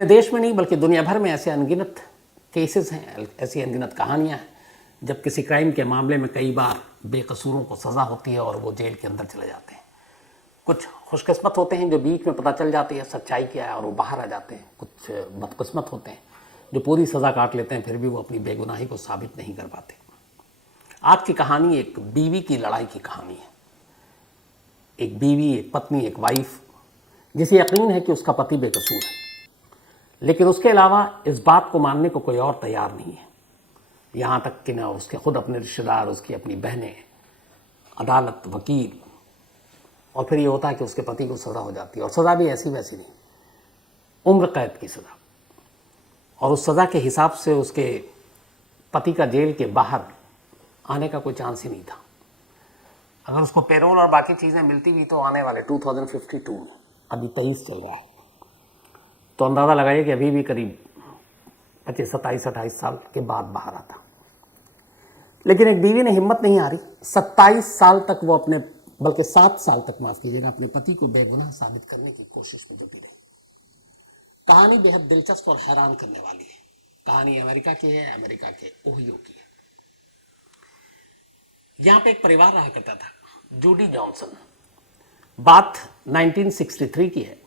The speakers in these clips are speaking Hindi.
देश में नहीं बल्कि दुनिया भर में ऐसे अनगिनत केसेस हैं, ऐसी अनगिनत कहानियां हैं जब किसी क्राइम के मामले में कई बार बेकसूरों को सज़ा होती है और वो जेल के अंदर चले जाते हैं। कुछ खुशकिस्मत होते हैं जो बीच में पता चल जाती है सच्चाई क्या है और वो बाहर आ जाते हैं। कुछ बदकिस्मत होते हैं जो पूरी सज़ा काट लेते हैं फिर भी वो अपनी बेगुनाही को साबित नहीं कर पाते। आज की कहानी एक बीवी की लड़ाई की कहानी है। एक बीवी, एक पत्नी, एक वाइफ जिसे यकीन है कि उसका पति बेकसूर है, लेकिन उसके अलावा इस बात को मानने को कोई और तैयार नहीं है। यहाँ तक कि ना उसके खुद अपने रिश्तेदार, उसकी अपनी बहनें, अदालत, वकील, और फिर ये होता है कि उसके पति को सज़ा हो जाती है और सज़ा भी ऐसी वैसी नहीं, उम्र कैद की सज़ा। और उस सज़ा के हिसाब से उसके पति का जेल के बाहर आने का कोई चांस ही नहीं था। अगर उसको पेरोल और बाकी चीज़ें मिलती भी तो आने वाले 2052 में, अभी 23 चल रहा है, तो अंदाज़ा लगाइए कि अभी भी करीब 25, 27, 28 साल के बाद बाहर आता। लेकिन एक बीवी ने हिम्मत नहीं हारी। 27 साल तक वो अपने, बल्कि 7 साल तक, माफ़ कीजिएगा, अपने पति को बेगुनाह साबित करने की कोशिश में जुटी रही। कहानी बेहद दिलचस्प और हैरान करने वाली है। कहानी अमेरिका की है, अमेरिका के ओहियो की है। यहाँ पे एक परिवार रहा करता था, जूडी जॉनसन। बात 1963 की है।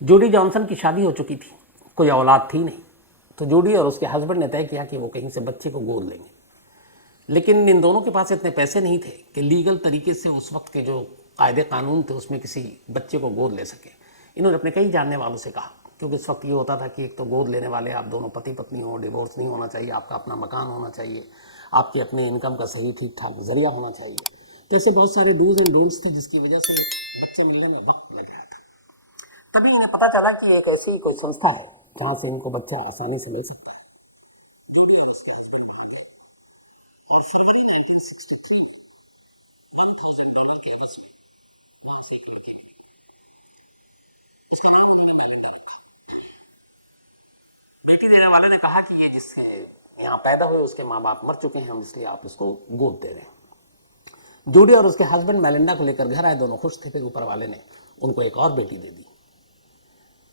जूडी जॉनसन की शादी हो चुकी थी, कोई औलाद थी नहीं, तो जूडी और उसके हस्बैंड ने तय किया कि वो कहीं से बच्चे को गोद लेंगे। लेकिन इन दोनों के पास इतने पैसे नहीं थे कि लीगल तरीके से उस वक्त के जो कायदे कानून थे उसमें किसी बच्चे को गोद ले सके। इन्होंने अपने कई जानने वालों से कहा, क्योंकि उस वक्त ये होता था कि एक तो गोद लेने वाले आप दोनों पति पत्नी हो, डिवोर्स नहीं होना चाहिए, आपका अपना मकान होना चाहिए, आपकी अपने इनकम का सही ठीक ठाक जरिया होना चाहिए। तो ऐसे बहुत सारे डूज एंड डोंट्स थे जिसकी वजह से बच्चे मिलने में वक्त लग गया था। तभी इन्हें पता चला कि एक ऐसी कोई संस्था है जहाँ से इनको बच्चा आसानी से मिल सकता है। बेटी देने वाले ने कहा कि ये जिससे यहाँ पैदा हुए उसके माँ बाप मर चुके हैं, हम इसलिए आप इसको गोद दे रहे हैं। जूडी और उसके हस्बैंड मेलिंडा को लेकर घर आए, दोनों खुश थे। फिर ऊपर वाले ने उनको एक और बेटी दे दी।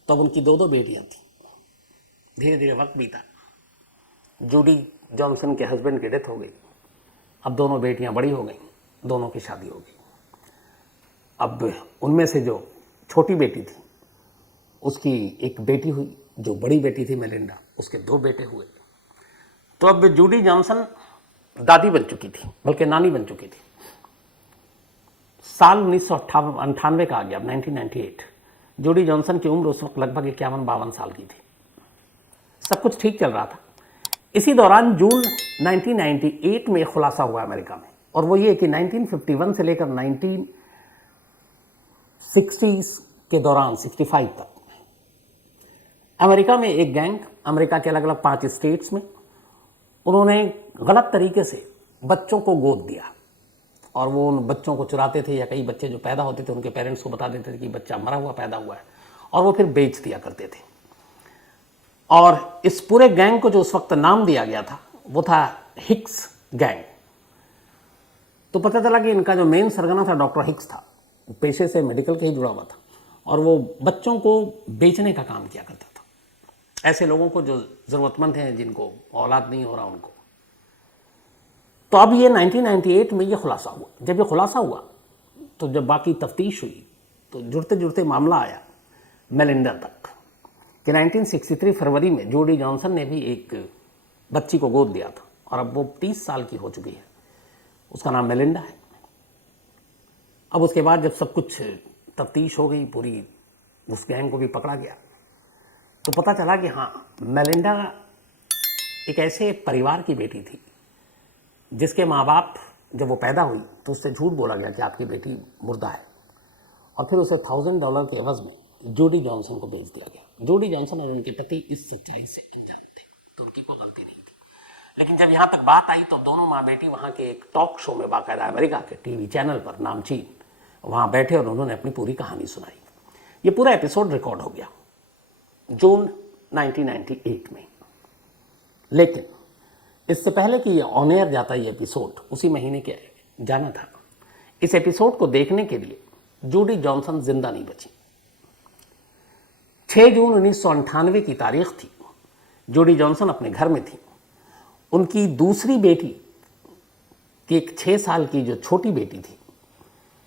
तब उनकी दो बेटियां थी। धीरे धीरे वक्त बीता, जूडी जॉनसन के हस्बैंड की डेथ हो गई। अब दोनों बेटियां बड़ी हो गई, दोनों की शादी हो गई। अब उनमें से जो छोटी बेटी थी उसकी एक बेटी हुई, जो बड़ी बेटी थी मेलिंडा, उसके 2 बेटे हुए। तो अब जूडी जॉनसन दादी बन चुकी थी, बल्कि नानी बन चुकी थी। साल 1998 का आ गया, 1998। जूडी जॉनसन की उम्र उस वक्त लगभग 51-52 साल की थी। सब कुछ ठीक चल रहा था। इसी दौरान जून 1998 में खुलासा हुआ अमेरिका में, और वो ये कि 1951 से लेकर 1960s के दौरान 65 तक अमेरिका में एक गैंग, अमेरिका के अलग अलग 5 स्टेट्स में, उन्होंने गलत तरीके से बच्चों को गोद दिया। और वो उन बच्चों को चुराते थे, या कई बच्चे जो पैदा होते थे उनके पेरेंट्स को बता देते थे कि बच्चा मरा हुआ पैदा हुआ है, और वो फिर बेच दिया करते थे। और इस पूरे गैंग को जो उस वक्त नाम दिया गया था वो था हिक्स गैंग। तो पता चला कि इनका जो मेन सरगना था डॉक्टर हिक्स था, पेशे से मेडिकल के ही जुड़ा हुआ था, और वो बच्चों को बेचने का काम किया करता था। ऐसे लोगों को जो ज़रूरतमंद हैं, जिनको औलाद नहीं हो रहा उनको। तो अब ये 1998 में ये खुलासा हुआ। जब ये खुलासा हुआ तो जब बाकी तफ्तीश हुई तो जुड़ते जुड़ते मामला आया मेलिंडा तक कि 1963 फरवरी में जूडी जॉनसन ने भी एक बच्ची को गोद दिया था, और अब वो 30 साल की हो चुकी है। उसका नाम मेलिंडा है। अब उसके बाद जब सब कुछ तफ्तीश हो गई पूरी, उस गैंग को भी पकड़ा गया, तो पता चला कि हाँ, मेलिंडा एक ऐसे परिवार की बेटी थी जिसके माँ बाप, जब वो पैदा हुई तो उससे झूठ बोला गया कि आपकी बेटी मुर्दा है, और फिर उसे $1000 के एवज में जूडी जॉनसन को बेच दिया गया। जूडी जॉनसन और उनके पति इस सच्चाई से अनजान थे, तो उनकी कोई गलती नहीं थी। लेकिन जब यहाँ तक बात आई तो दोनों माँ बेटी वहाँ के एक टॉक शो में, बाकायदा अमेरिका के टीवी चैनल पर, नामचीन, वहाँ बैठे और उन्होंने अपनी पूरी कहानी सुनाई। ये पूरा एपिसोड रिकॉर्ड हो गया जून 1998 में। लेकिन इससे पहले कि ये ऑन एयर जाता ये एपिसोड उसी महीने के जाना था, इस एपिसोड को देखने के लिए जूडी जॉनसन जिंदा नहीं बची। 6 जून 1998 की तारीख थी। जोडी जॉनसन अपने घर में थी। उनकी दूसरी बेटी की एक 6 साल की जो छोटी बेटी थी,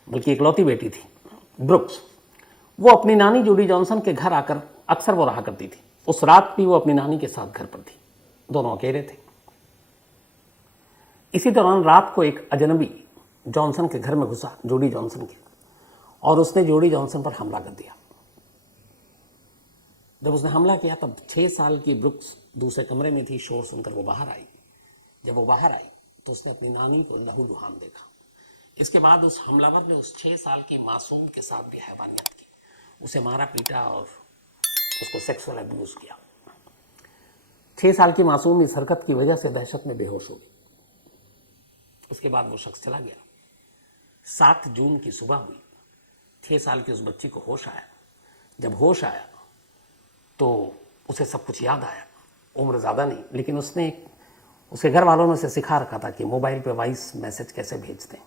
बल्कि इकलौती बेटी थी, ब्रुक्स, वो अपनी नानी जोडी जॉनसन के घर आकर अक्सर वो रहा करती थी। उस रात भी वो अपनी नानी के साथ घर पर थी। दोनों अकेले थे। इसी दौरान रात को एक अजनबी जॉनसन के घर में घुसा, जोडी जॉनसन के, और उसने जोडी जॉनसन पर हमला कर दिया। जब उसने हमला किया तब 6 साल की ब्रुक्स दूसरे कमरे में थी। शोर सुनकर वो बाहर आई। जब वो बाहर आई तो उसने अपनी नानी को लहूलुहान देखा। इसके बाद उस हमलावर ने उस 6 साल की मासूम के साथ भी हैवानियत की। उसे मारा पीटा और उसको सेक्सुअल अब्यूज किया। 6 साल की मासूम इस हरकत की वजह से दहशत में बेहोश हो गई। उसके बाद वो शख्स चला गया। 7 जून की सुबह हुई। 6 साल की उस बच्ची को होश आया। जब होश आया तो उसे सब कुछ याद आया। उम्र ज़्यादा नहीं, लेकिन उसके घर वालों ने उसे सिखा रखा था कि मोबाइल पे वॉइस मैसेज कैसे भेजते हैं।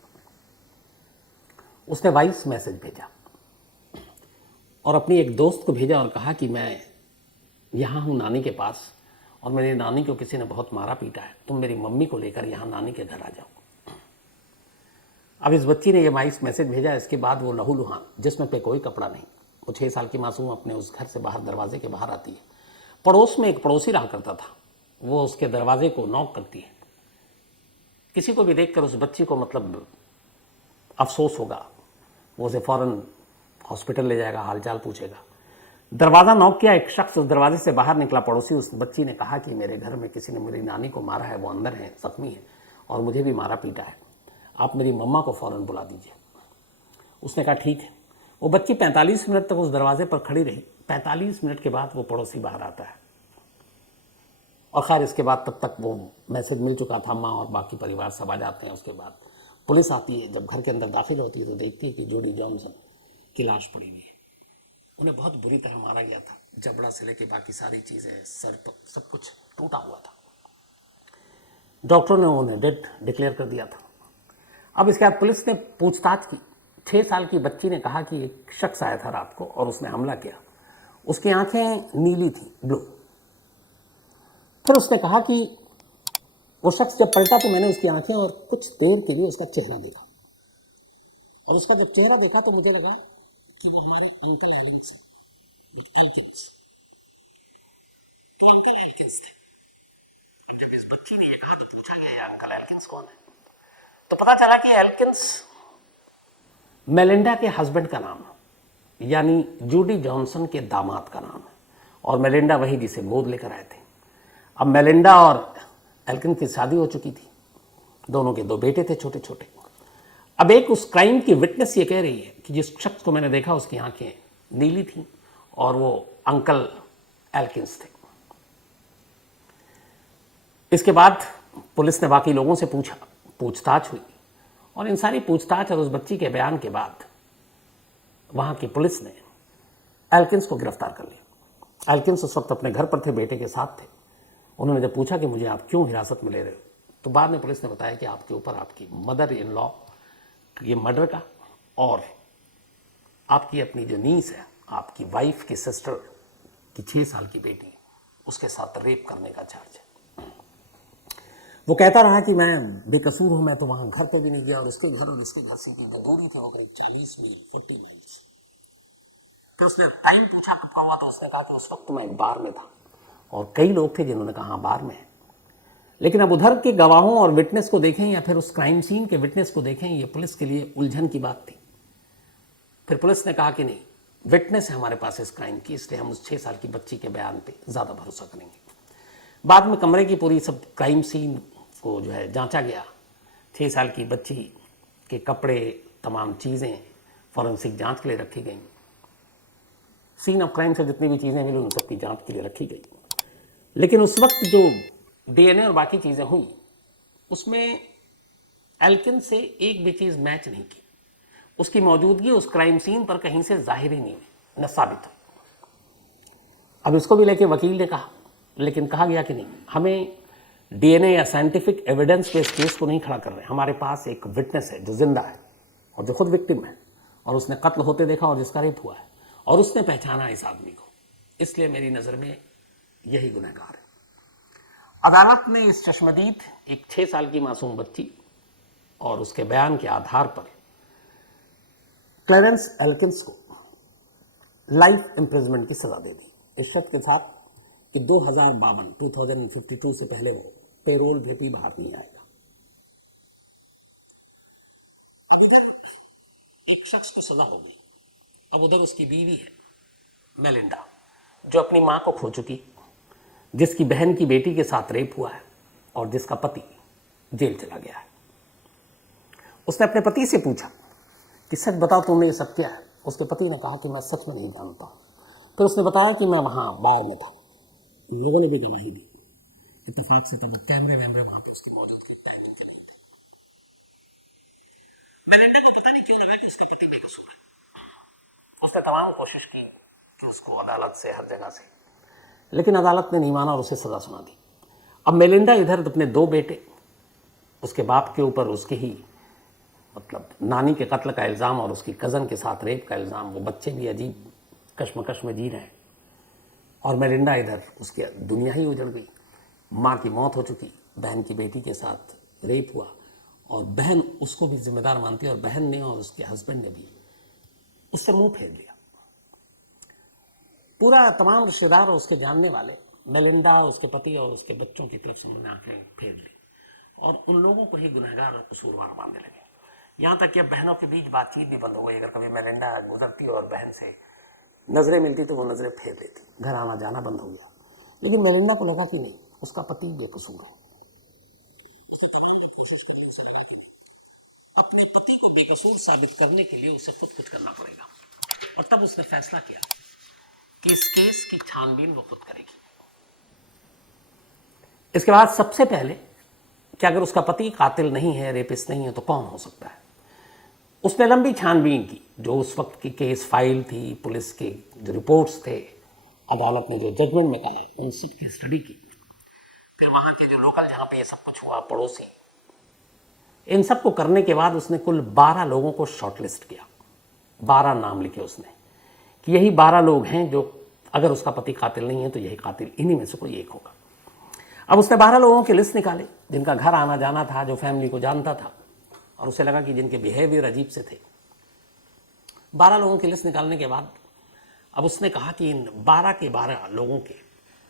उसने वॉइस मैसेज भेजा और अपनी एक दोस्त को भेजा और कहा कि मैं यहाँ हूँ नानी के पास, और मेरी नानी को किसी ने बहुत मारा पीटा है, तुम मेरी मम्मी को लेकर यहाँ नानी के घर आ जाओ। अब इस बच्ची ने ये वॉइस मैसेज भेजा। इसके बाद वो लहूलुहान, जिसमें पे कोई कपड़ा नहीं, वो 6 साल की मासूम अपने उस घर से बाहर, दरवाजे के बाहर आती है। पड़ोस में एक पड़ोसी रहा करता था, वो उसके दरवाजे को नॉक करती है। किसी को भी देखकर उस बच्ची को मतलब अफसोस होगा, वो उसे फौरन हॉस्पिटल ले जाएगा, हालचाल पूछेगा। दरवाज़ा नॉक किया, एक शख्स उस दरवाजे से बाहर निकला। पड़ोसी, उस बच्ची ने कहा कि मेरे घर में किसी ने मेरी नानी को मारा है, वो अंदर है, जख्मी है, और मुझे भी मारा पीटा है, आप मेरी मम्मा को फौरन बुला दीजिए। उसने कहा ठीक है। वो बच्ची 45 मिनट तक उस दरवाजे पर खड़ी रही। 45 मिनट के बाद वो पड़ोसी बाहर आता है। और खैर इसके बाद तब तक वो मैसेज मिल चुका था। माँ और बाकी परिवार सब आ जाते हैं। उसके बाद पुलिस आती है। जब घर के अंदर दाखिल होती है तो देखती है कि जोडी जॉनसन की लाश पड़ी हुई है। उन्हें बहुत बुरी तरह मारा गया था। जबड़ा से लेके बाकी सारी चीज़ें, सर पर सब कुछ टूटा हुआ था। डॉक्टरों ने उन्हें डेड डिक्लेयर कर दिया था। अब इसके बाद पुलिस ने पूछताछ की। 6 साल की बच्ची ने कहा कि एक शख्स आया था रात को और उसने हमला किया। उसकी आंखें नीली थी, ब्लू। फिर उसने कहा कि वो शख्स जब पलटा तो मैंने उसकी आंखें और कुछ देर के लिए उसका चेहरा देखा, और उसका जब चेहरा देखा तो मुझे लगा कि वो हमारे अंकल एल्किंस थे। जब इस बच्ची ने ये कहा तो पूछा गया अंकल एल्किंस कौन है, तो पता चला कि एल्किंस मेलिंडा के हस्बैंड का नाम है, यानी जोडी जॉनसन के दामाद का नाम है, और मेलिंडा वही जिसे गोद लेकर आए थे। अब मेलिंडा और एल्किन की शादी हो चुकी थी। दोनों के 2 बेटे थे, छोटे छोटे। अब एक उस क्राइम की विटनेस ये कह रही है कि जिस शख्स को मैंने देखा उसकी आंखें नीली थी और वो अंकल एल्किंस थे। इसके बाद पुलिस ने बाकी लोगों से पूछा, पूछताछ हुई, और इन सारी पूछताछ और उस बच्ची के बयान के बाद वहां की पुलिस ने एल्किंस को गिरफ्तार कर लिया। एल्किंस उस वक्त अपने घर पर थे, बेटे के साथ थे। उन्होंने जब पूछा कि मुझे आप क्यों हिरासत में ले रहे हो, तो बाद में पुलिस ने बताया कि आपके ऊपर आपकी मदर इन लॉ ये मर्डर का, और आपकी अपनी जो नीस है, आपकी वाइफ की सिस्टर की 6 साल की बेटी, उसके साथ रेप करने का चार्ज है। वो कहता रहा कि मैं बेकसूर हूं, मैं तो वहां घर पे भी नहीं गया, और उसके घर और इसके घर से की दूरी थी वो करीब 40 मील, 40 मील्स। फिर उसने टाइम पूछा कब का हुआ, तो उसने कहा कि उस वक्त मैं बार में था, और कई लोग थे जिन्होंने कहा हाँ बार में है। लेकिन अब उधर के गवाहों और विटनेस को देखें या फिर उस क्राइम सीन के विटनेस को देखें, ये पुलिस के लिए उलझन की बात थी। फिर पुलिस ने कहा कि नहीं, विटनेस है हमारे पास इस क्राइम की, इसलिए हम उस 6 साल की बच्ची के बयान पे ज़्यादा भरोसा करेंगे। बाद में कमरे की पूरी सब क्राइम सीन को जो है जांचा गया। 6 साल की बच्ची के कपड़े, तमाम चीज़ें फॉरेंसिक जांच के लिए रखी गई। सीन ऑफ क्राइम से जितनी भी चीज़ें मिली उन सबकी जांच के लिए रखी गई। लेकिन उस वक्त जो डीएनए और बाकी चीज़ें हुई, उसमें एल्किन से एक भी चीज़ मैच नहीं की। उसकी मौजूदगी उस क्राइम सीन पर कहीं से जाहिर ही नहीं हुई, न साबित हुई। अब इसको भी लेके वकील ने कहा, लेकिन कहा गया कि नहीं, हमें डीएनए या साइंटिफिक एविडेंस पे इस केस को नहीं खड़ा कर रहे। हमारे पास एक विटनेस है जो जिंदा है और जो खुद विक्टिम है, और उसने कत्ल होते देखा और जिसका रेप हुआ है, और उसने पहचाना इस आदमी को, इसलिए मेरी नज़र में यही गुनहगार है। अदालत ने इस चश्मदीद एक 6 साल की मासूम बच्ची और उसके बयान के आधार पर क्लेरेंस एल्किंस को लाइफ इम्प्रिजमेंट की सजा दे दी, इस शर्त के साथ कि 2052 से पहले वो पेरोल पे भी बाहर नहीं आएगा। अब इधर एक शख्स को सजा हो गई, अब उधर उसकी बीवी है मेलिंडा, जो अपनी मां को खो चुकी, जिसकी बहन की बेटी के साथ रेप हुआ है और जिसका पति जेल चला गया है। उसने अपने पति से पूछा कि सच बताओ तुमने ये सब किया है? उसके पति ने कहा कि मैं सच में नहीं जानता। फिर उसने बताया कि मैं वहां बार में था, लोगों ने भी गवाही दी, इत्तेफाक से तब कैमरे वैमरे वहां पे उसके मौजूद थे। मेलिंडा को पता नहीं क्यों लगा कि उसका पति बेकसूर है। उसने तमाम कोशिश की कि उसको अदालत से, हर जगह से, लेकिन अदालत ने नहीं माना और उसे सजा सुना दी। अब मेलिंडा इधर अपने 2 बेटे, उसके बाप के ऊपर उसके ही मतलब नानी के कत्ल का इल्ज़ाम और उसकी कज़न के साथ रेप का इल्ज़ाम, वो बच्चे भी अजीब कश्मकश में जी रहे हैं। और मेलिंडा इधर, उसकी दुनिया ही उजड़ गई। माँ की मौत हो चुकी, बहन की बेटी के साथ रेप हुआ और बहन उसको भी जिम्मेदार मानती है और बहन ने और उसके हस्बैंड ने भी उससे मुंह फेर लिया। पूरा तमाम रिश्तेदार और उसके जानने वाले मेलिंडा, उसके पति और उसके बच्चों की तरफ से उन्होंने आंखें फेर ली और उन लोगों को ही गुनहगार और कसूरवार मानने लगे। यहाँ तक कि अब बहनों के बीच बातचीत भी बंद हो गई। अगर कभी मेलिंडा गुजरती और बहन से नजरें मिलती तो वो नजरें फेर लेती, घर आना जाना बंद हो गया। लेकिन मेलिंडा को लगा कि नहीं, उसका पति बेकसूर है। अपने पति को बेकसूर साबित करने के लिए उसे खुद कुछ करना पड़ेगा और तब उसने फैसला किया कि इस केस की छानबीन वो खुद करेगी। इसके बाद सबसे पहले कि अगर उसका पति कातिल नहीं है, रेपिस्ट नहीं है, तो कौन हो सकता है। उसने लंबी छानबीन की, जो उस वक्त की केस फाइल थी, पुलिस के जो रिपोर्ट्स थे, अदालत ने जो जजमेंट में कहा, उन सब की स्टडी की। फिर वहाँ के जो लोकल जहाँ पे ये सब कुछ हुआ, पड़ोसी, इन सब को करने के बाद उसने कुल 12 लोगों को शॉर्टलिस्ट किया। 12 नाम लिखे उसने कि यही 12 लोग हैं जो, अगर उसका पति कातिल नहीं है तो यही कातिल, इन्हीं में से कोई एक होगा। अब उसने 12 लोगों की लिस्ट निकाली, जिनका घर आना जाना था, जो फैमिली को जानता था और उसे लगा कि जिनके बिहेवियर अजीब से थे। 12 लोगों की लिस्ट निकालने के बाद अब उसने कहा कि इन 12 के 12 लोगों के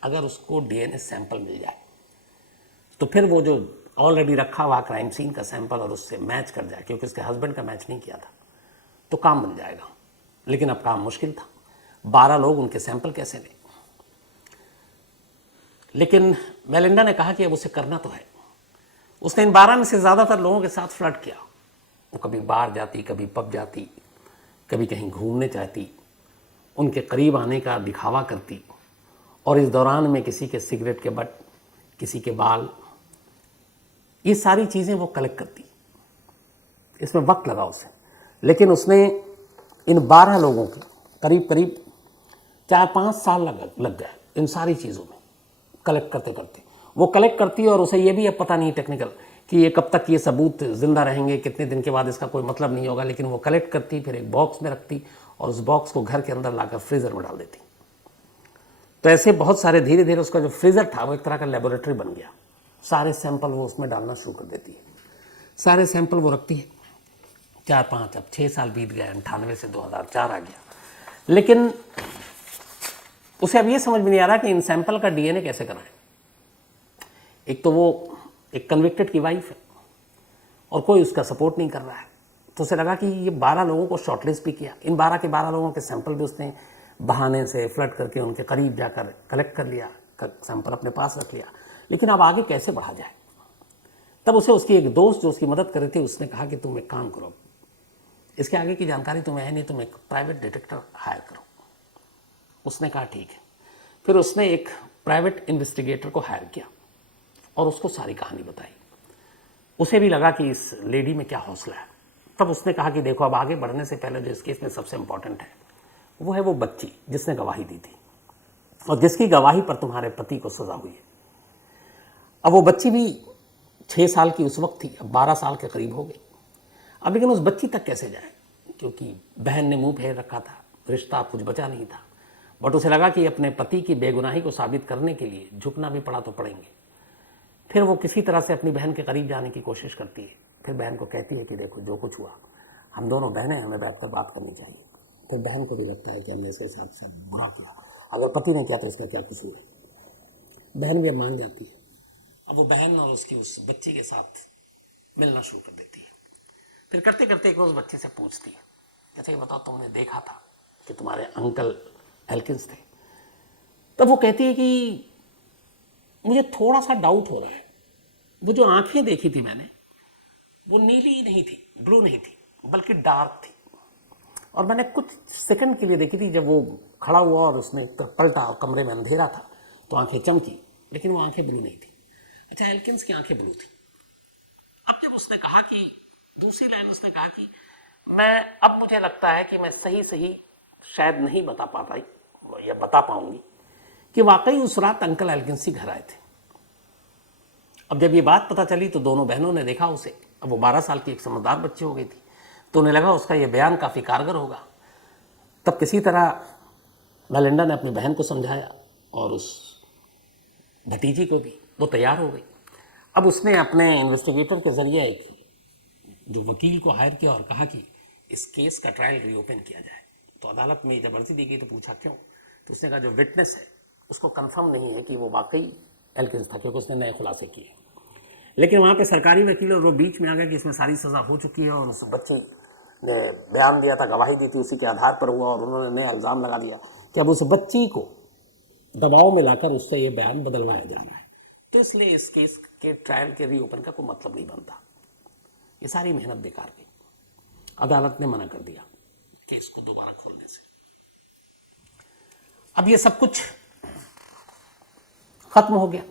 अगर उसको डीएनए सैंपल मिल जाए तो फिर वो जो ऑलरेडी रखा हुआ क्राइम सीन का सैंपल और उससे मैच कर जाए, क्योंकि उसके हस्बैंड का मैच नहीं किया था, तो काम बन जाएगा। लेकिन अब काम मुश्किल था, 12 लोग, उनके सैंपल कैसे लें। लेकिन मेलिंडा ने कहा कि अब उसे करना तो है। उसने इन 12 में से ज़्यादातर लोगों के साथ फ्लर्ट किया। वो कभी बाहर जाती, कभी पब जाती, कभी कहीं घूमने चाहती, उनके करीब आने का दिखावा करती और इस दौरान में किसी के सिगरेट के बट, किसी के बाल, ये सारी चीज़ें वो कलेक्ट करती। इसमें वक्त लगा उसे, लेकिन उसने इन 12 लोगों के करीब करीब 4-5 साल लग गए इन सारी चीज़ों में कलेक्ट करते करते। वो कलेक्ट करती और उसे ये भी अब पता नहीं टेक्निकल कि ये कब तक ये सबूत जिंदा रहेंगे, कितने दिन के बाद इसका कोई मतलब नहीं होगा, लेकिन वो कलेक्ट करती, फिर एक बॉक्स में रखती और उस बॉक्स को घर के अंदर लाकर फ्रीज़र में डाल देती। तो ऐसे बहुत सारे, धीरे धीरे उसका जो फ्रीज़र था वो एक तरह का लेबोरेटरी बन गया। सारे सैंपल वो उसमें डालना शुरू कर देती है, सारे सैंपल वो रखती है। 4-5, अब 6 साल बीत गए, 98 से 2004 आ गया। लेकिन उसे अब ये समझ में नहीं आ रहा कि इन सैंपल का डीएनए कैसे कराएं। एक तो वो एक कन्विक्टेड की वाइफ है और कोई उसका सपोर्ट नहीं कर रहा है, तो उसे लगा कि ये 12 लोगों को शॉर्टलिस्ट भी किया, इन 12 के 12 लोगों के सैंपल भी उसने बहाने से फ्लर्ट करके उनके करीब जाकर कलेक्ट कर लिया, सैंपल अपने पास रख लिया। लेकिन अब आगे कैसे बढ़ा जाए। तब उसे उसकी एक दोस्त जो उसकी मदद कर रही थी, उसने कहा कि तुम एक काम करो, इसके आगे की जानकारी तुम्हें है नहीं, तुम एक प्राइवेट डिटेक्टर हायर करो। उसने कहा ठीक है। फिर उसने एक प्राइवेट इन्वेस्टिगेटर को हायर किया और उसको सारी कहानी बताई। उसे भी लगा कि इस लेडी में क्या हौसला है। तब उसने कहा कि देखो, अब आगे बढ़ने से पहले जो इस केस में सबसे इंपॉर्टेंट है वो है वो बच्ची जिसने गवाही दी थी और जिसकी गवाही पर तुम्हारे पति को सजा हुई है। अब वो बच्ची भी 6 साल की उस वक्त थी, अब 12 साल के करीब हो गई। अब लेकिन उस बच्ची तक कैसे जाए, क्योंकि बहन ने मुंह फेर रखा था, रिश्ता कुछ बचा नहीं था। बट उसे लगा कि अपने पति की बेगुनाही को साबित करने के लिए झुकना भी पड़ा तो पड़ेंगे। फिर वो किसी तरह से अपनी बहन के करीब जाने की कोशिश करती है। फिर बहन को कहती है कि देखो जो कुछ हुआ, हम दोनों बहनें, हमें बैठकर बात करनी चाहिए। फिर बहन को भी लगता है कि हमने इसके साथ बुरा किया, अगर पति ने किया तो इसका क्या कसूर है। बहन भी अब मान जाती है। अब वो बहन और उसकी उस बच्ची के साथ मिलना शुरू कर देती है। फिर करते करते एक रोज बच्चे से पूछती है, जैसे ये बताओ, तुमने देखा था कि तुम्हारे अंकल एल्किंस थे? तब वो कहती है कि मुझे थोड़ा सा डाउट हो रहा है, वो जो आंखें देखी थी मैंने, वो नीली नहीं थी, ब्लू नहीं थी, बल्कि डार्क थी। और मैंने कुछ सेकंड के लिए देखी थी, जब वो खड़ा हुआ और उसने पलटा और कमरे में अंधेरा था तो आंखें चमकी, लेकिन वो आंखें ब्लू नहीं थी। अच्छा, एल्किंस की आंखें ब्लू थी। अब जब उसने कहा कि दूसरी लाइन उसने कहा कि अब मुझे लगता है कि मैं सही शायद नहीं बता पा पाई या बता पाऊंगी कि वाकई उस रात अंकल एल्किंस ही घर आए थे। अब जब ये बात पता चली तो दोनों बहनों ने देखा उसे। अब वो 12 साल की एक समझदार बच्ची हो गई थी, तो उन्हें लगा उसका ये बयान काफ़ी कारगर होगा। तब किसी तरह मेलिंडा ने अपनी बहन को समझाया और उस भतीजी को भी, वो तैयार हो गई। अब उसने अपने इन्वेस्टिगेटर के जरिए एक जो वकील को हायर किया और कहा कि इस केस का ट्रायल रीओपन किया जाए। तो अदालत में जब अर्जी दी गई तो पूछा क्यों, तो उसने कहा जो विटनेस है उसको कंफर्म नहीं है कि वो वाकई एल्किंस था, क्योंकि उसने नए खुलासे किए। लेकिन वहाँ पे सरकारी वकील और वो बीच में आ गया कि इसमें सारी सज़ा हो चुकी है और उस बच्ची ने बयान दिया था, गवाही दी थी, उसी के आधार पर हुआ और उन्होंने नया इल्ज़ाम लगा दिया कि अब उस बच्ची को दबाव में लाकर उससे ये बयान बदलवाया जा रहा है। तो इसलिए इस केस के ट्रायल के रीओपन का कोई मतलब नहीं बनता। ये सारी मेहनत बेकार गई। अदालत ने मना कर दिया केस को दोबारा खोलने से। अब ये सब कुछ खत्म हो गया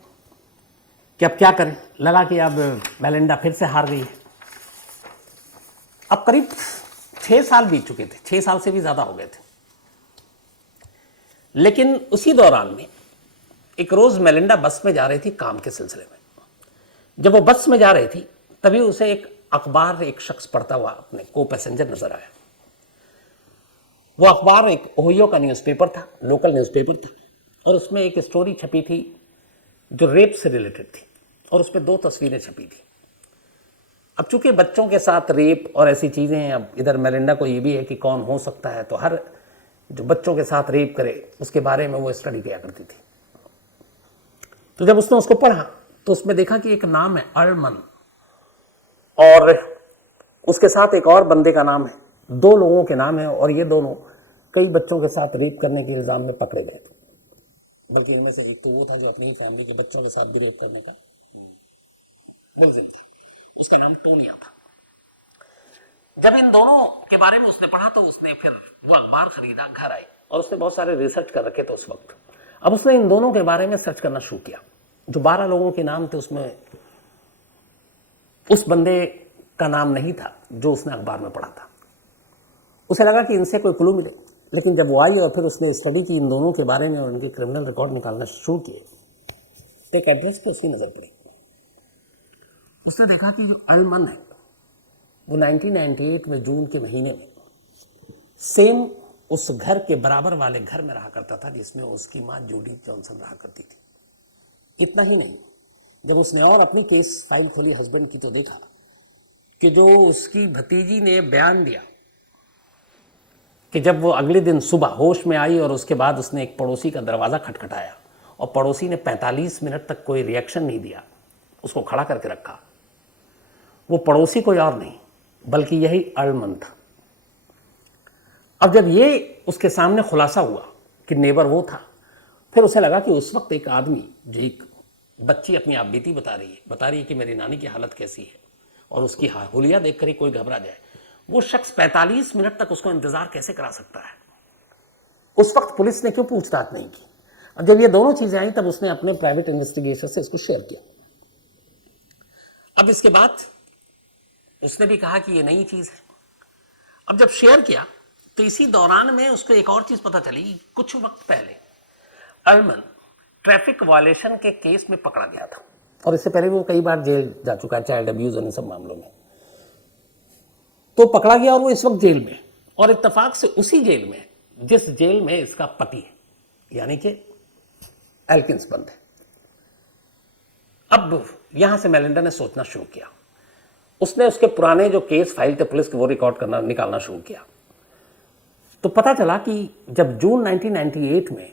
कि अब क्या करें। लगा कि अब मेलिंडा फिर से हार गई है। अब करीब 6 साल बीत चुके थे, 6 साल से भी ज्यादा हो गए थे। लेकिन उसी दौरान में एक रोज मेलिंडा बस में जा रही थी काम के सिलसिले में। जब वो बस में जा रही थी तभी उसे एक अखबार एक शख्स पढ़ता हुआ अपने को पैसेंजर नजर आया। वो अखबार एक ओहियो का न्यूज़पेपर था, लोकल न्यूज़पेपर था, और उसमें एक स्टोरी छपी थी जो रेप से रिलेटेड थी और उसमें 2 तस्वीरें छपी थी। अब चूंकि बच्चों के साथ रेप और ऐसी चीज़ें हैं, अब इधर मेलिंडा को ये भी है कि कौन हो सकता है, तो हर जो बच्चों के साथ रेप करे उसके बारे में वो स्टडी किया करती थी। तो जब उसने उसको पढ़ा तो उसमें देखा कि एक नाम है अरमन और उसके साथ एक और बंदे का नाम है, 2 लोगों के नाम है और ये दोनों कई बच्चों के साथ रेप करने के इल्जाम में पकड़े गए थे। बल्कि इनमें से एक तो वो था जो अपनी फैमिली के बच्चों के साथ भी रेप करने का मुलजिम था, उसका नाम टोनिया था। जब इन दोनों के बारे में उसने पढ़ा तो उसने फिर वो अखबार खरीदा, घर आई और उसने बहुत सारे रिसर्च कर रखे थे उस वक्त। अब उसने इन दोनों के बारे में सर्च करना शुरू किया। जो 12 लोगों के नाम थे उसमें उस बंदे का नाम नहीं था जो उसने अखबार में पढ़ा था। उसे लगा कि इनसे कोई क्लू मिले, लेकिन जब वो आई और फिर उसने स्टडी की इन दोनों के बारे में और उनके क्रिमिनल रिकॉर्ड निकालना शुरू किए तो एक एड्रेस पे उसकी नजर पड़ी। उसने देखा कि जो अरमन है वो 1998 में जून के महीने में सेम उस घर के बराबर वाले घर में रहा करता था जिसमें उसकी मां जूडी जॉनसन रहा करती थी। इतना ही नहीं, जब उसने और अपनी केस फाइल खोली हस्बैंड की तो देखा कि जो उसकी भतीजी ने बयान दिया कि जब वो अगले दिन सुबह होश में आई और उसके बाद उसने एक पड़ोसी का दरवाज़ा खटखटाया और पड़ोसी ने 45 मिनट तक कोई रिएक्शन नहीं दिया, उसको खड़ा करके रखा, वो पड़ोसी कोई और नहीं बल्कि यही अरमन था। अब जब ये उसके सामने खुलासा हुआ कि नेबर वो था, फिर उसे लगा कि उस वक्त एक आदमी जो एक बच्ची अपनी आप बीती बता रही है कि मेरी नानी की हालत कैसी है और उसकी हुलिया देखकर ही कोई घबरा जाए, वो शख्स 45 मिनट तक उसको इंतजार कैसे करा सकता है। उस वक्त पुलिस ने क्यों पूछताछ नहीं की। अब जब ये दोनों चीजें आई तब उसने अपने प्राइवेट इन्वेस्टिगेशन से इसको शेयर किया। अब इसके बाद उसने भी कहा कि ये नई चीज है। अब जब शेयर किया तो इसी दौरान में उसको एक और चीज पता चली। कुछ वक्त पहले अरमन ट्रैफिक वायलेशन के केस में पकड़ा गया था और इससे पहले वो कई बार जेल जा चुका है, चाइल्ड अब्यूज और इन सब मामलों में। तो पकड़ा गया और वो इस वक्त जेल में, और इत्तेफाक से उसी जेल में जिस जेल में इसका पति है। यानी कि एल्किंस बंद है। अब यहां से मेलिंडा ने सोचना शुरू किया। उसने उसके पुराने जो केस फाइल थे पुलिस के वो रिकॉर्ड करना निकालना शुरू किया। तो पता चला कि जब जून 1998 में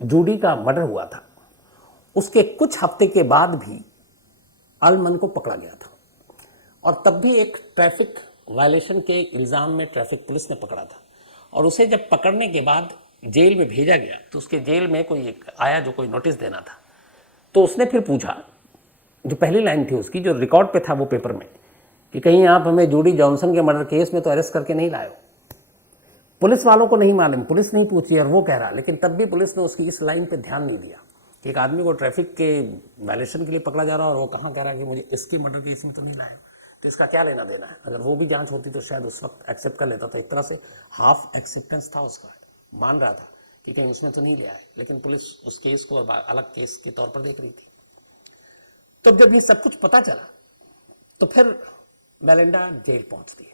जूडी का मर्डर हुआ था, उसके कुछ हफ्ते के बाद भी अल्मन को पकड़ा गया था, और तब भी एक ट्रैफिक वायलेशन के इल्जाम में ट्रैफिक पुलिस ने पकड़ा था। और उसे जब पकड़ने के बाद जेल में भेजा गया तो उसके जेल में कोई एक आया जो कोई नोटिस देना था। तो उसने फिर पूछा, जो पहली लाइन थी उसकी, जो रिकॉर्ड पे था वो पेपर में, कि कहीं आप हमें जूडी जॉनसन के मर्डर केस में तो अरेस्ट करके नहीं लाए हो। पुलिस वालों को नहीं मालूम, पुलिस नहीं पूछी और वो कह रहा, लेकिन तब भी पुलिस ने उसकी इस लाइन पे ध्यान नहीं दिया कि एक आदमी को ट्रैफिक के वायलेशन के लिए पकड़ा जा रहा है और वो कहाँ कह रहा है कि मुझे इसके मर्डर केस में तो नहीं लाए, तो इसका क्या लेना देना है। अगर वो भी जांच होती तो शायद उस वक्त एक्सेप्ट कर लेता। तो एक तरह से हाफ एक्सेप्टेंस था उसका, मान रहा था कि कहीं उसमें तो नहीं लिया है, लेकिन पुलिस उस केस को अलग केस के तौर पर देख रही थी। तो जब ये सब कुछ पता चला तो फिर मेलिंडा जेल पहुंचती है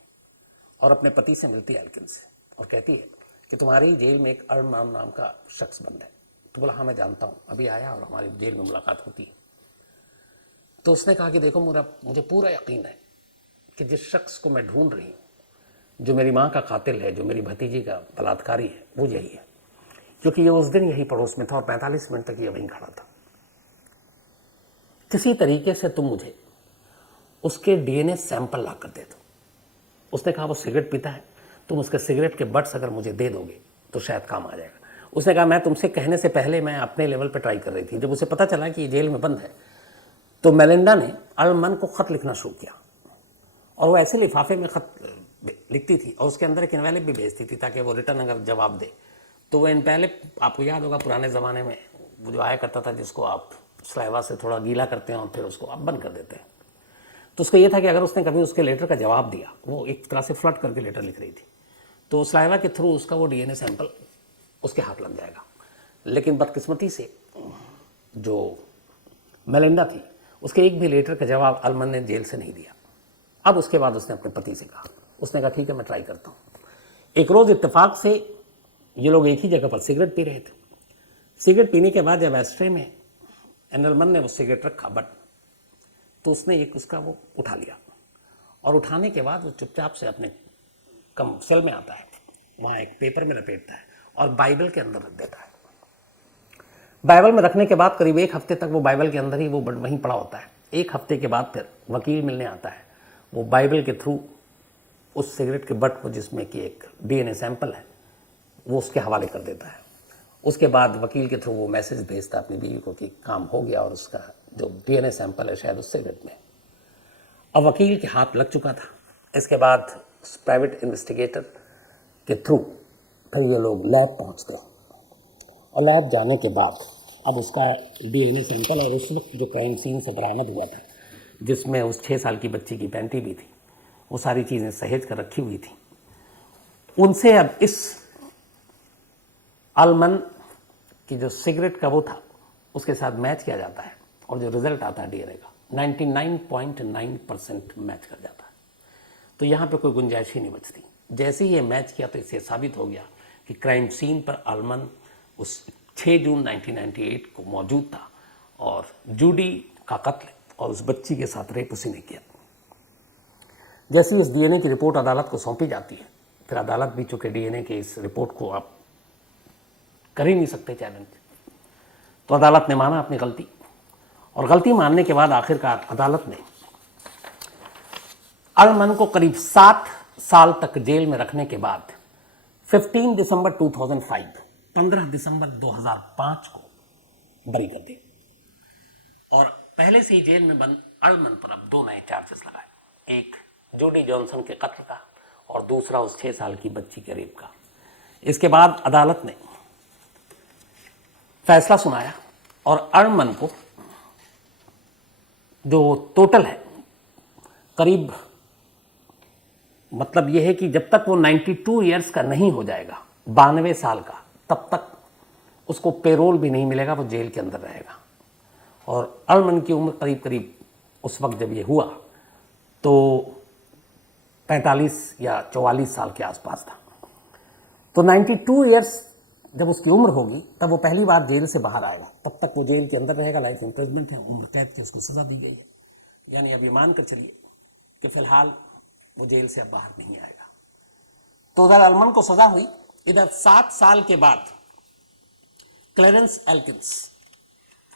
और अपने पति से मिलती है एल्किन से और कहती है कि तुम्हारी जेल में एक अरमान नाम का शख्स बंद है। तो बोला, हाँ मैं जानता हूं, अभी आया और हमारी जेल में मुलाकात होती है। तो उसने कहा कि देखो, मुझे पूरा यकीन है कि जिस शख्स को मैं ढूंढ रही हूं, जो मेरी मां का कातिल है, जो मेरी भतीजी का बलात्कारी है, वो यही है, क्योंकि ये उस दिन यही पड़ोस में था और 45 मिनट तक ये वहीं खड़ा था। किसी तरीके से तुम मुझे उसके डीएनए सैंपल ला कर दे दो। उसने कहा, वो सिगरेट पीता है, तुम उसके सिगरेट के बट्स अगर मुझे दे दोगे तो शायद काम आ जाएगा। उसने कहा, मैं तुमसे कहने से पहले मैं अपने लेवल पे ट्राई कर रही थी। जब उसे पता चला कि ये जेल में बंद है तो मेलिंडा ने अरमान को खत लिखना शुरू किया, और वो ऐसे लिफाफे में खत लिखती थी और उसके अंदर एक एनवेलप भी भेजती थी ताकि वो रिटर्न अगर जवाब दे तो वो एनवेलप, आपको याद होगा पुराने ज़माने में वो जो आया करता था जिसको आप सलाइवा से थोड़ा गीला करते हैं और फिर उसको आप बंद कर देते हैं। तो उसको ये था कि अगर उसने कभी उसके लेटर का जवाब दिया, वो एक तरह से फ्लर्ट करके लेटर लिख रही थी, तो सलाइवा के थ्रू उसका वो डीएनए सैंपल उसके हाथ लग जाएगा। लेकिन बदकिस्मती से जो मेलिंडा थी, उसके एक भी लेटर का जवाब अरमान ने जेल से नहीं दिया। अब उसके बाद उसने अपने पति से कहा, उसने कहा ठीक है मैं ट्राई करता हूँ। एक रोज़ इत्तेफाक से ये लोग एक ही जगह पर सिगरेट पी रहे थे। सिगरेट पीने के बाद जब एस्ट्रे में अरमान ने वो सिगरेट रखा बट, तो उसने एक उसका वो उठा लिया, और उठाने के बाद वो चुपचाप से अपने कम सेल में आता है, वहाँ एक पेपर में लपेटता है और बाइबल के अंदर रख देता है। बाइबल में रखने के बाद करीब एक हफ्ते तक वो बाइबल के अंदर ही वो वहीं पड़ा होता है। एक हफ्ते के बाद फिर वकील मिलने आता है, वो बाइबल के थ्रू उस सिगरेट के बट को, जिसमें कि एक डीएनए सैंपल है, वो उसके हवाले कर देता है। उसके बाद वकील के थ्रू वो मैसेज भेजता है अपनी बीवी को कि काम हो गया और उसका जो डीएनए सैंपल है शायद उस सिगरेट में। अब वकील के हाथ लग चुका था। इसके बाद प्राइवेट इन्वेस्टिगेटर के थ्रू फिर ये लोग लैब पहुंचते हैं, और लैब जाने के बाद अब उसका डीएनए सैंपल और उस वक्त जो क्राइम सीन से बरामद हुआ था, जिसमें उस 6 साल की बच्ची की पैंटी भी थी, वो सारी चीज़ें सहेज कर रखी हुई थी, उनसे अब इस अरमान की जो सिगरेट का वो था उसके साथ मैच किया जाता है, और जो रिजल्ट आता है डीएनए का 99.9% मैच कर जाता है। तो यहाँ पे कोई गुंजाइश ही नहीं बचती। जैसे ही ये मैच किया तो इससे साबित हो गया कि क्राइम सीन पर अरमान उस 6 जून 1998 को मौजूद था, और जूडी का कत्ल और उस बच्ची के साथ रेप उसी ने किया। जैसे ही उस डीएनए की रिपोर्ट अदालत को सौंपी जाती है, फिर अदालत भी चूंकि डीएनए के इस रिपोर्ट को आप कर ही नहीं सकते चैलेंज, तो अदालत ने माना अपनी गलती, और गलती मानने के बाद आखिरकार अदालत ने अरमान को करीब 7 साल तक जेल में रखने के बाद 15 दिसंबर 2005, 15 दिसंबर 2005 को बरी कर दी। और पहले से ही जेल में बंद अरमान पर अब 2 नए चार्जेस लगाए, एक जूडी जॉनसन के कत्ल का और दूसरा उस 6 साल की बच्ची के रेप का। इसके बाद अदालत ने फैसला सुनाया और अरमान को जो टोटल है करीब, मतलब यह है कि जब तक वो 92 ईयर्स का नहीं हो जाएगा, 92 साल का, तब तक उसको पेरोल भी नहीं मिलेगा, वो जेल के अंदर रहेगा। और अरमान की उम्र करीब करीब उस वक्त जब ये हुआ तो 45 या 44 साल के आसपास था। तो 92 ईयर्स जब उसकी उम्र होगी तब वो पहली बार जेल से बाहर आएगा, तब तक वो जेल के अंदर रहेगा, लाइफ इम्प्रिजमेंट है, उम्र कैद की उसको सजा दी गई है। यानी अब ये मान कर चलिए कि फिलहाल वो जेल से अब बाहर नहीं आएगा। तो उधर अल्मन को सजा हुई, इधर 7 साल के बाद क्लेरेंस एल्किंस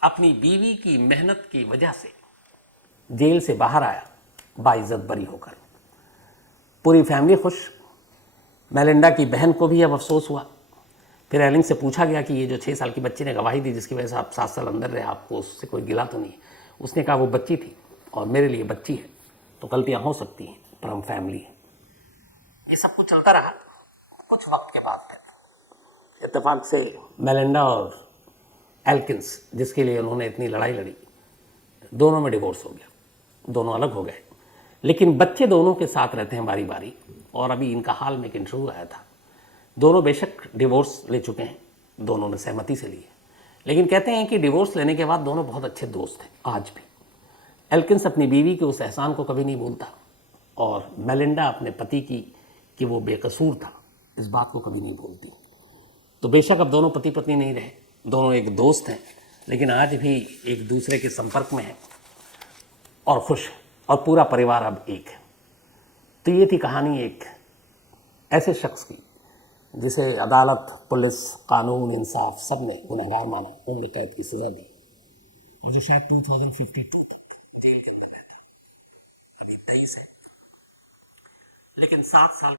अपनी बीवी की मेहनत की वजह से जेल से बाहर आया, बाइज्जत बरी होकर। पूरी फैमिली खुश। मेलिंडा की बहन को भी अब अफसोस हुआ। फिर एलिंग से पूछा गया कि ये जो 6 साल की बच्ची ने गवाही दी जिसकी वजह से आप 7 साल अंदर रहे, आपको उससे कोई गिला तो नहीं? उसने कहा वो बच्ची थी और मेरे लिए बच्ची है, तो गलतियां हो सकती हैं, पर हम फैमिली हैं। ये सब कुछ चलता रहा। कुछ वक्त के बाद फिर इत्तेफाक से मेलिंडा और एल्किंस, जिसके लिए उन्होंने इतनी लड़ाई लड़ी, दोनों में डिवोर्स हो गया, दोनों अलग हो गए। लेकिन बच्चे दोनों के साथ रहते हैं बारी बारी। और अभी इनका हाल में एक इंटरव्यू आया था, दोनों बेशक डिवोर्स ले चुके हैं, दोनों ने सहमति से ली है, लेकिन कहते हैं कि डिवोर्स लेने के बाद दोनों बहुत अच्छे दोस्त हैं आज भी। एल्किंस अपनी बीवी के उस एहसान को कभी नहीं भूलता और मेलिंडा अपने पति की कि वो बेकसूर था, इस बात को कभी नहीं भूलती। तो बेशक अब दोनों पति पत्नी नहीं रहे, दोनों एक दोस्त हैं, लेकिन आज भी एक दूसरे के संपर्क में हैं और खुश हैं, और पूरा परिवार अब एक है। तो ये थी कहानी एक ऐसे शख्स की जिसे अदालत, पुलिस, कानून, इंसाफ सब ने गुनहगार माना, उम्र कैद की सजा दी, और जो शायद 2052 तक जेल के अंदर रहता, अभी 23 है, लेकिन 7 साल